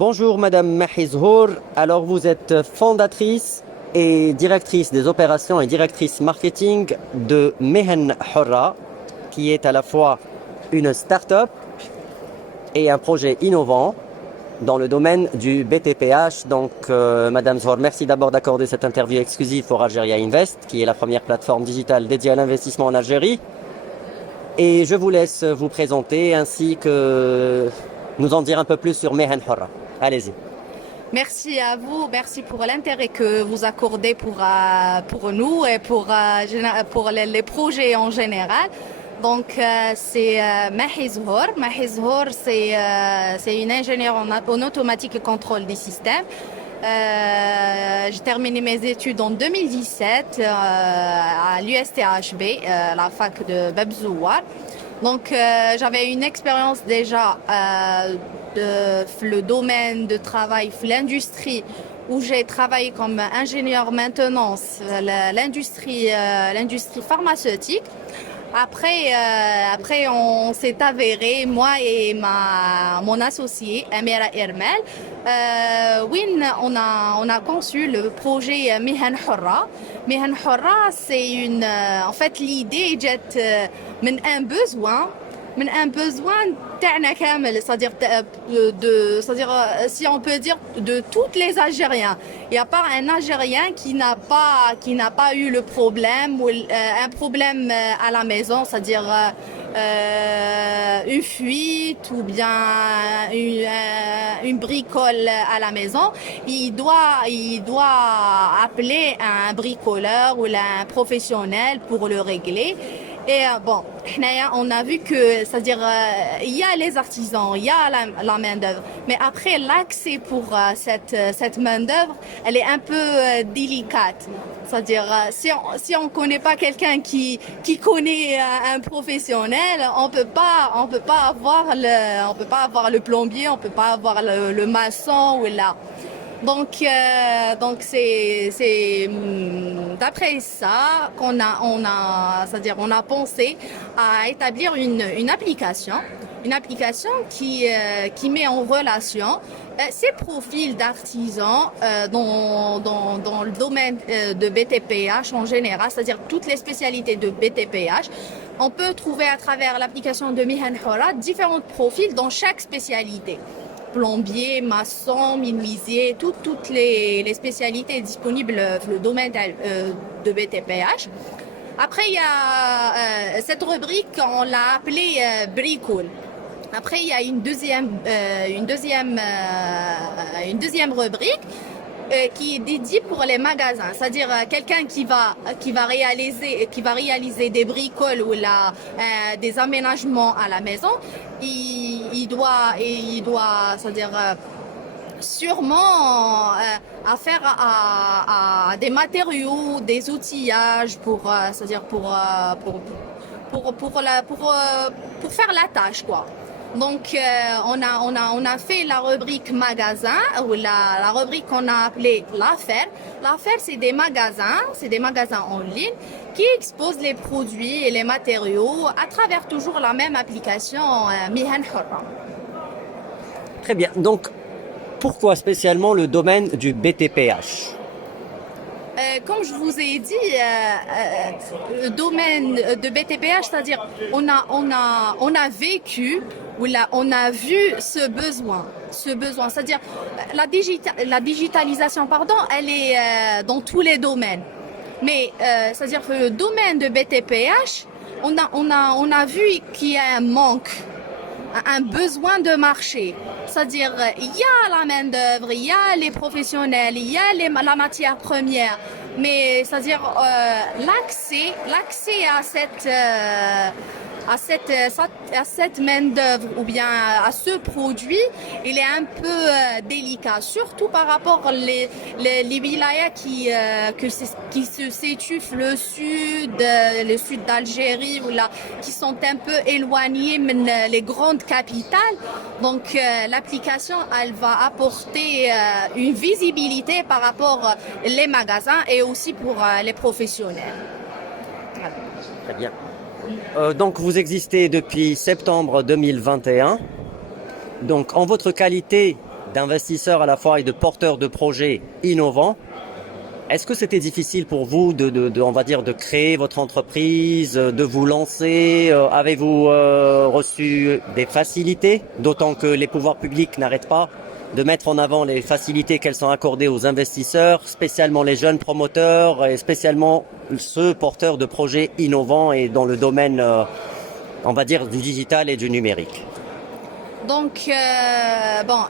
Bonjour Madame Mahizhour. Alors vous êtes fondatrice et directrice des opérations et directrice marketing de Mehen Horra, qui est à la fois une start-up et un projet innovant dans le domaine du BTPH. Donc Madame Zhour, merci d'abord d'accorder cette interview exclusive pour Algeria Invest, qui est la première plateforme digitale dédiée à l'investissement en Algérie. Et je vous laisse vous présenter ainsi que nous en dire un peu plus sur Mehen Horra. Allez-y. Merci à vous, merci pour l'intérêt que vous accordez pour nous et pour les projets en général. Donc, c'est Mahi Zhour. Mahi Zhour, c'est une ingénieure en automatique et contrôle des systèmes. J'ai terminé mes études en 2017 à l'USTHB, la fac de Babzouar. Donc, j'avais une expérience déjà le domaine de travail, l'industrie, où j'ai travaillé comme ingénieur maintenance, l'industrie pharmaceutique. Après, on s'est avéré, moi et mon associé, Amira Hermel, oui, on a conçu le projet Mehen Horra. Mehen Horra, c'est en fait, l'idée est من un besoin تاعنا كامل, c'est-à-dire si on peut dire de tous les Algériens. Il n'y a pas un Algérien qui n'a pas eu le problème ou un problème à la maison, c'est-à-dire une fuite ou bien une bricole à la maison. Il doit appeler un bricoleur ou un professionnel pour le régler. Et bon, on a vu que, c'est-à-dire, il y a les artisans, il y a la main-d'œuvre, mais après, l'accès pour cette main-d'œuvre, elle est un peu délicate. C'est-à-dire, si on connaît pas quelqu'un qui connaît un professionnel, on peut pas avoir le plombier, on peut pas avoir le maçon ou là. Donc c'est d'après ça c'est-à-dire on a pensé à établir une application qui met en relation ces profils d'artisans dans le domaine de BTPH en général, c'est-à-dire toutes les spécialités de BTPH. On peut trouver à travers l'application de Mehen Horra différents profils dans chaque spécialité. Plombier, maçon, menuisier, toutes les spécialités disponibles dans le domaine de BTPH. Après, il y a cette rubrique, on l'a appelée bricole. Après, il y a une deuxième rubrique qui est dédiée pour les magasins, c'est-à-dire quelqu'un qui va réaliser des bricoles ou des aménagements à la maison. Il doit c'est-à-dire sûrement affaire à des matériaux, des outillages c'est-à-dire pour faire la tâche, quoi. Donc on a fait la rubrique magasin ou la rubrique qu'on a appelée l'affaire. L'affaire, c'est des magasins en ligne qui exposent les produits et les matériaux à travers toujours la même application Mehen Horra. Très bien. Donc, pourquoi spécialement le domaine du BTPH? Comme je vous ai dit, le domaine de BTPH, c'est-à-dire on a vécu ou là on a vu ce besoin, c'est-à-dire la digitalisation, pardon, elle est dans tous les domaines. Mais c'est-à-dire que le domaine de BTPH, on a vu qu'il y a un manque, un besoin de marché. C'est-à-dire, il y a la main-d'œuvre, il y a les professionnels, il y a la matière première. Mais c'est-à-dire, l'accès à cette main-d'œuvre ou bien à ce produit, il est un peu délicat, surtout par rapport les wilayas qui se situent le sud d'Algérie ou là, qui sont un peu éloignés les grandes capitales. Donc l'application, elle va apporter une visibilité par rapport les magasins et aussi pour les professionnels. Voilà. Très bien. Donc vous existez depuis septembre 2021. Donc en votre qualité d'investisseurs à la fois et de porteurs de projets innovants. Est-ce que c'était difficile pour vous on va dire, de créer votre entreprise, de vous lancer? Avez-vous reçu des facilités? D'autant que les pouvoirs publics n'arrêtent pas de mettre en avant les facilités qu'elles sont accordées aux investisseurs, spécialement les jeunes promoteurs et spécialement ceux porteurs de projets innovants et dans le domaine, on va dire, du digital et du numérique. Donc, bon,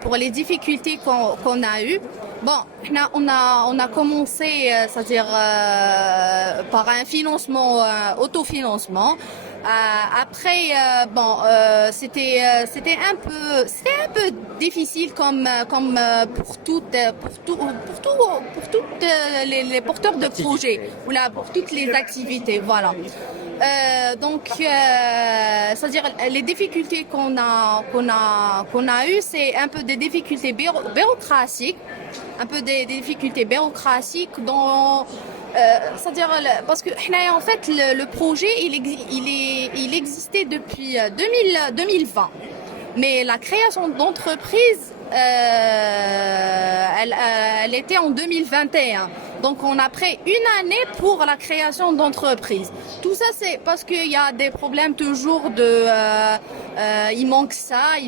pour les difficultés qu'on a eues, bon, on a commencé, c'est-à-dire par un financement, autofinancement. Après, bon, c'était un peu difficile comme pour toutes les porteurs de projets, ou là pour toutes les activités, voilà. Donc, c'est-à-dire les difficultés qu'on a eues, c'est un peu des difficultés bureaucratiques, dans c'est-à-dire parce que en fait le projet il existait depuis 2020, mais la création d'entreprise elle était en 2021. Donc on a pris une année pour la création d'entreprise. Tout ça c'est parce qu'il y a des problèmes toujours de il manque ça.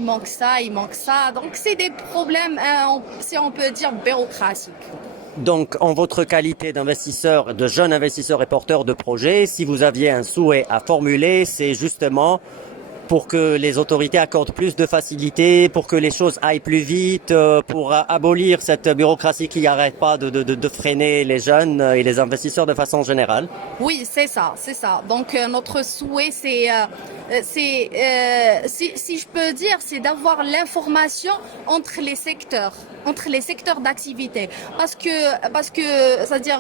Donc c'est des problèmes si on peut dire bureaucratiques. Donc, en votre qualité d'investisseur, de jeune investisseur et porteur de projet, si vous aviez un souhait à formuler, c'est justement pour que les autorités accordent plus de facilité, pour que les choses aillent plus vite, pour abolir cette bureaucratie qui n'arrête pas de freiner les jeunes et les investisseurs de façon générale. Oui, c'est ça. Donc notre souhait, si je peux dire, c'est d'avoir l'information entre les secteurs d'activité, parce que c'est-à-dire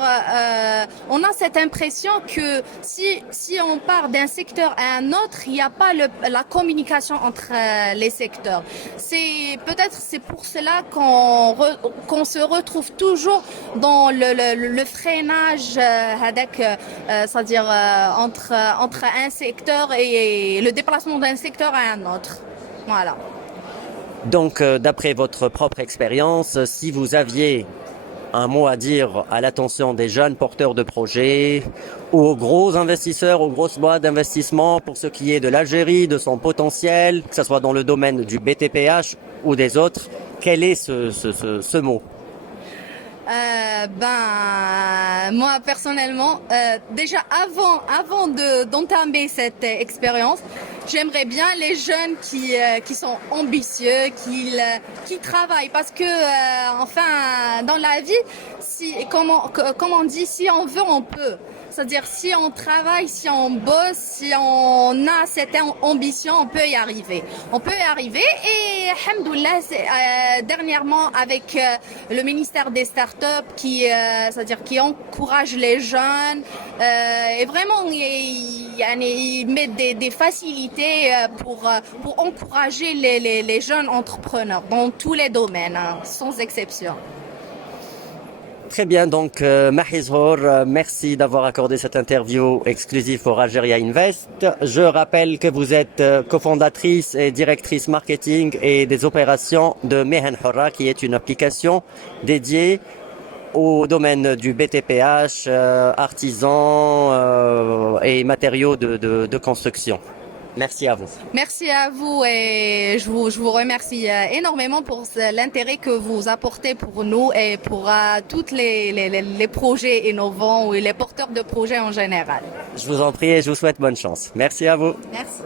on a cette impression que si on part d'un secteur à un autre, il n'y a pas la communication entre les secteurs. C'est pour cela qu'on se retrouve toujours dans le freinage c'est-à-dire entre un secteur et le déplacement d'un secteur à un autre. Voilà. Donc, d'après votre propre expérience, si vous aviez un mot à dire à l'attention des jeunes porteurs de projets ou aux gros investisseurs, aux grosses boîtes d'investissement pour ce qui est de l'Algérie, de son potentiel, que ce soit dans le domaine du BTPH ou des autres, quel est ce mot? Moi personnellement, déjà avant d'entamer cette expérience, j'aimerais bien les jeunes qui sont ambitieux, qui travaillent, parce que enfin dans la vie, comme on dit, si on veut, on peut. C'est-à-dire si on travaille, si on bosse, si on a cette ambition, on peut y arriver. Et alhamdoulilah, dernièrement avec le ministère des startups c'est-à-dire qui encourage les jeunes et vraiment il met des facilités pour encourager les jeunes entrepreneurs dans tous les domaines, sans exception. Très bien, donc Mahi Zhour, merci d'avoir accordé cette interview exclusive pour Algeria Invest. Je rappelle que vous êtes cofondatrice et directrice marketing et des opérations de Mehen Horra, qui est une application dédiée au domaine du BTPH, artisans et matériaux de construction. Merci à vous. Merci à vous et je vous remercie énormément pour l'intérêt que vous apportez pour nous et pour tous les projets innovants ou les porteurs de projets en général. Je vous en prie et je vous souhaite bonne chance. Merci à vous. Merci.